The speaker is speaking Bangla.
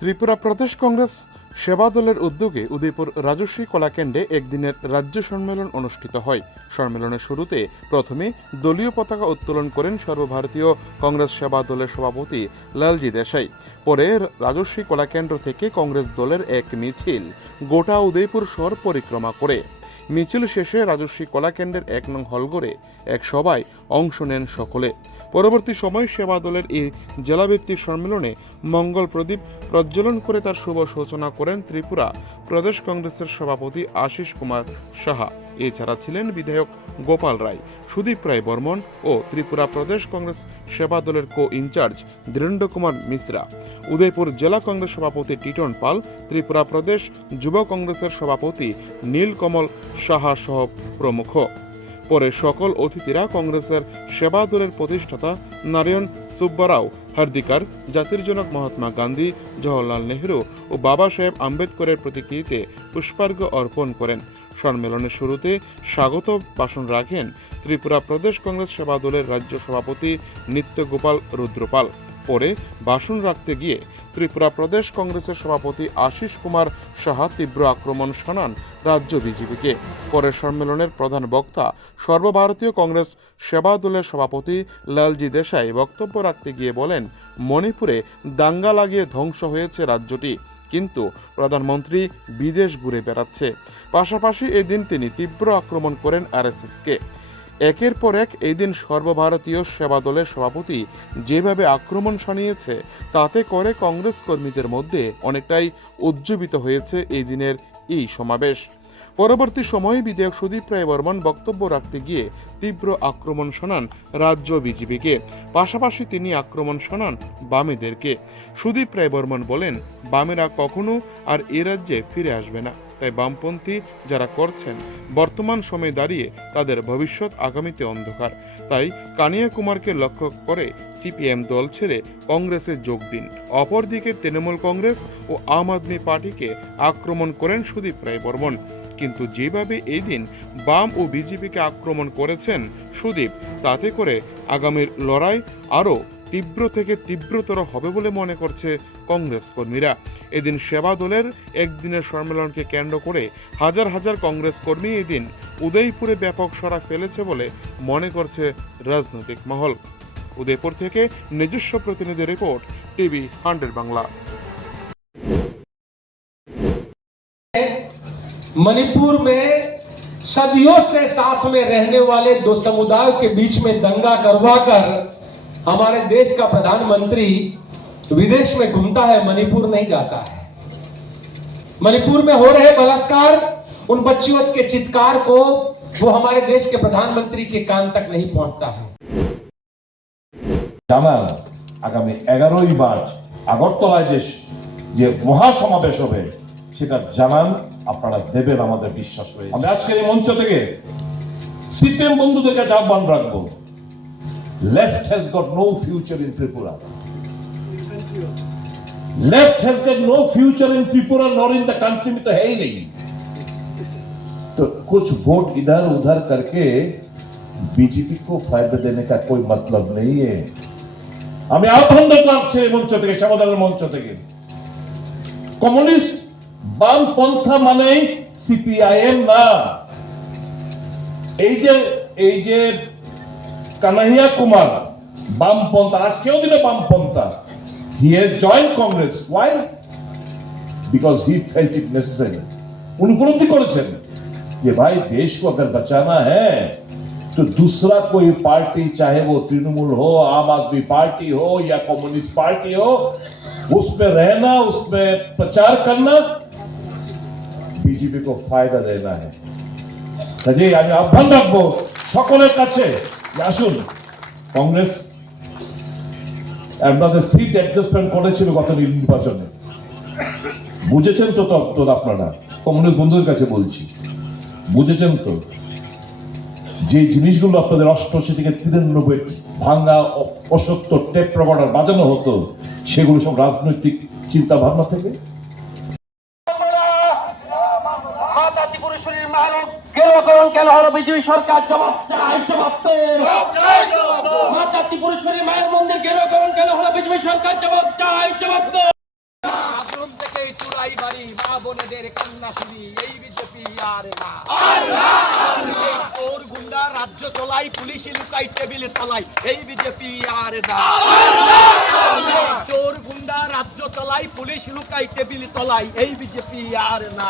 ত্রিপুরা প্রদেশ কংগ্রেস সেবা দলের উদ্যোগে উদয়পুর রাজস্বী কলাকেন্দ্রে একদিনের রাজ্য সম্মেলন অনুষ্ঠিত হয়। সম্মেলনের শুরুতে প্রথমে দলীয় পতাকা উত্তোলন করেন সর্বভারতীয় কংগ্রেস সেবা দলের সভাপতি লালজি দেশাই। পরে রাজস্বী কলাকেন্দ্র থেকে কংগ্রেস দলের এক মিছিল গোটা উদয়পুর শহর পরিক্রমা করে। মিছিল শেষে রাজস্বী কলাকেন্দ্রের এক নং হলঘরে এক সভায় অংশ নেন সকলে। পরবর্তী সময় সেবা দলের এই জেলাভিত্তিক সম্মেলনে মঙ্গল প্রদীপ প্রজ্বলন করে তার শুভ সূচনা করেন ত্রিপুরা প্রদেশ কংগ্রেসের সভাপতি আশিস কুমার সাহা। এছাড়া ছিলেন বিধায়ক গোপাল রায়, সুদীপ রায় বর্মন ও ত্রিপুরা প্রদেশ কংগ্রেস সেবা দলের কো ইনচার্জ ধীরেন্দ্র কুমার মিশ্রা। উদয়পুর জেলা কংগ্রেস সভাপতি টিটন পাল, ত্রিপুরা প্রদেশ যুব কংগ্রেসের সভাপতি নীলকমল সাহা সহ প্রমুখ। পরে সকল অতিথিরা কংগ্রেসের সেবা দলের প্রতিষ্ঠাতা নারায়ণ সুব্বারাও, হার্দিকার, জাতির জনক মহাত্মা গান্ধী, জওহরলাল নেহরু ও বাবা সাহেব আম্বেদকরের প্রতিকৃতিতে পুষ্পার্ঘ্য অর্পণ করেন। সম্মেলনের শুরুতে স্বাগত ভাষণ রাখেন ত্রিপুরা প্রদেশ কংগ্রেস সেবা দলের রাজ্য সভাপতি নিত্যগোপাল রুদ্রপাল। পরে ভাষণ রাখতে গিয়ে ত্রিপুরা প্রদেশ কংগ্রেসের সভাপতি আশিস কুমার সাহা তীব্র আক্রমণ শোনান রাজ্য বিজেপিকে। পরে সম্মেলনের প্রধান বক্তা সর্বভারতীয় কংগ্রেস সেবা দলের সভাপতি লালজি দেশাই বক্তব্য রাখতে গিয়ে বলেন, মণিপুরে দাঙ্গা লাগিয়ে ধ্বংস হয়েছে রাজ্যটি, কিন্তু প্রধানমন্ত্রী বিদেশ ঘুরে বেড়াচ্ছে। পাশাপাশি এদিন তিনি তীব্র আক্রমণ করেন আরএসএসকে। একের পর এক এই দিন সর্বভারতীয় সেবা দলের সভাপতি যেভাবে আক্রমণ শানিয়েছে, তাতে করে কংগ্রেস কর্মীদের মধ্যে অনেকটাই উজ্জীবিত হয়েছে এই দিনের এই সমাবেশ। পরবর্তী সময়ে বিধায়ক সুদীপ রায় বর্মন বক্তব্য রাখতে গিয়ে তীব্র আক্রমণ শোনান রাজ্য বিজেপিকে। পাশাপাশি তিনি আক্রমণ শোনান বামেদেরকে। সুদীপ রায় বর্মন বলেন, বামেরা কখনো আর এ রাজ্যে ফিরে আসবে না। তাই বামপন্থী যারা করছেন, বর্তমান সময়ে দাঁড়িয়ে তাদের ভবিষ্যৎ আগামীতে অন্ধকার। তাই কানিয়া কুমারকে লক্ষ্য করে সিপিএম দল ছেড়ে কংগ্রেসে যোগ দিন। অপরদিকে তৃণমূল কংগ্রেস ও আম আদমি পার্টিকে আক্রমণ করেন সুদীপ রায় বর্মন। কিন্তু যেভাবে এই দিন বাম ও বিজেপিকে আক্রমণ করেছেন সুদীপ, তাতে করে আগামীর লড়াই আরও তীব্র থেকে তীব্রতর হবে বলে মনে করছে কংগ্রেস কর্মীরা এদিন সেবা দলের একদিনের সম্মেলনকে কেন্দ্র করে হাজার হাজার কংগ্রেস কর্মী এদিন উদয়পুরে ব্যাপক সড়া ফেলেছে বলে মনে করছে রাজনৈতিক মহল উদয়পুর থেকে নিজস্ব প্রতিনিধি report TV hundred Bangla Manipur में सदियों से साथ में रहने वाले दो समुदायों के बीच में दंगा करवाकर हमारे देश का प्रधानमंत्री विदेश में घूमता है मणिपुर नहीं जाता है मणिपुर में हो रहे बलात्कार उन बच्चियों के चित्कार को वो हमारे देश के प्रधानमंत्री के कान तक नहीं पहुंचता है জানান আগামী এগারোই মার্চ আগরতলায় যে যে মহাসমাবেশ হবে সেটা জানান আপনারা দেবেন আমাদের বিশ্বাস রয়েছে আমি আজকের এই মঞ্চ থেকে সিপিএম বন্ধুদের কাছে আহ্বান রাখবো left has got no future in Tripura left has got no future in Tripura nor in the country में तो है ही नहीं तो कुछ वोट इधर उधर करके बीजेपी को फायदा देने का कोई मतलब नहीं है আমি আহ্বান দেখলাম সেই মঞ্চ থেকে সমাধানের মঞ্চ থেকে কমিউনিস্ট বামপন্থা মানেই সিপিআইএম না এই যে এই যে কানাইয়া কুমার বামপন্থা আজকেও দিনে বামপন্থা he has joined Congress why because he felt it necessary उन उपलब्धि করেছেন कि भाई देश को अगर बचाना है तो दूसरा कोई पार्टी चाहे वो तृणमूल हो आम आदमी पार्टी हो या कम्युनिस्ट पार्टी हो उसमें रहना उसमें प्रचार करना বিজেপি को फायदा देना है কাজেই আমি আহ্বান রাখবো সকলের কাছে যে আসুন। কংগ্রেস, আপনাদের সিট অ্যাডজাস্টমেন্ট করেছিল গত নির্বাচনে। বুঝেছেন তো তত্ত্ব আপনারা? কমিউনিস্ট বন্ধুদের কাছে বলছি। বুঝেছেন তো? যে জিনিসগুলো আপনাদের অষ্টআশি থেকে তিরানব্বই ভাঙ্গা অসত্য টেপ রেকর্ডার বাজানো হতো, সেগুলো সব রাজনৈতিক চিন্তা ভাবনা থেকে কেন করুন কেন হলো বিজেপি সরকার জবাব চাই জবাব মাতা ত্রিপুরেশ্বরী মায়ের মন্দির গেরো কেন হলো বিজেপি সরকার জবাব চাই জবাব বোনেদের কান্না শুনি এই বিজেপি আর না। এই চোর গুন্ডা রাজ্য চলাই পুলিশ লুকাই টেবিল তলাই এই বিজেপি আর না। চোর গুন্ডা রাজ্য চলাই পুলিশ লুকাই টেবিল তলাই এই বিজেপি আর না।